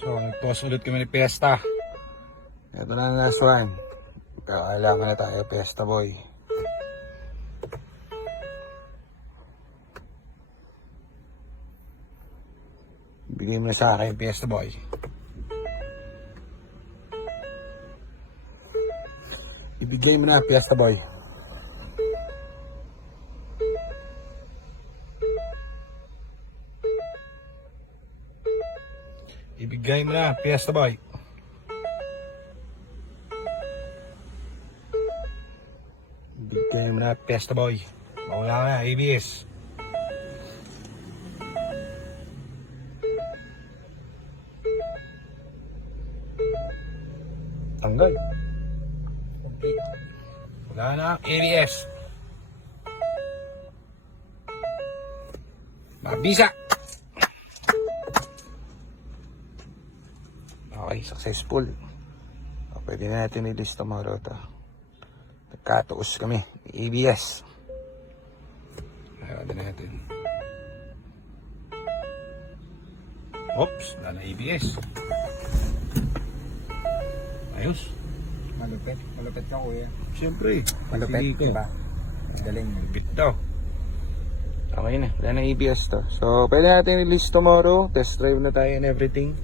So, nag-toss ulit kami ni Fiesta. Ito na ang last one. Kailangan na tayo, Fiesta boy. Bigay mo na sa akin, Fiesta boy. Ibigay mo na, Fiesta boy. Ibigay mo na, Fiesta boy. Ibigay mo na, Fiesta boy. Mawala ka na, ABS. Tanggal. Wala na, ABS. Mabisa. Okay, successful. Pwede na natin i-list ang mga rota. Nagkatuos kami. ABS. Ayaw na natin. Oops, wala na ABS. Ayos. Malupit. Malupit ka, kuya. Siyempre. Malupit, Sige ka. diba? Galing. Malupit daw. Okay na. Wala na ABS to. So, pwede natin i-list tomorrow. Test drive na tayo and everything.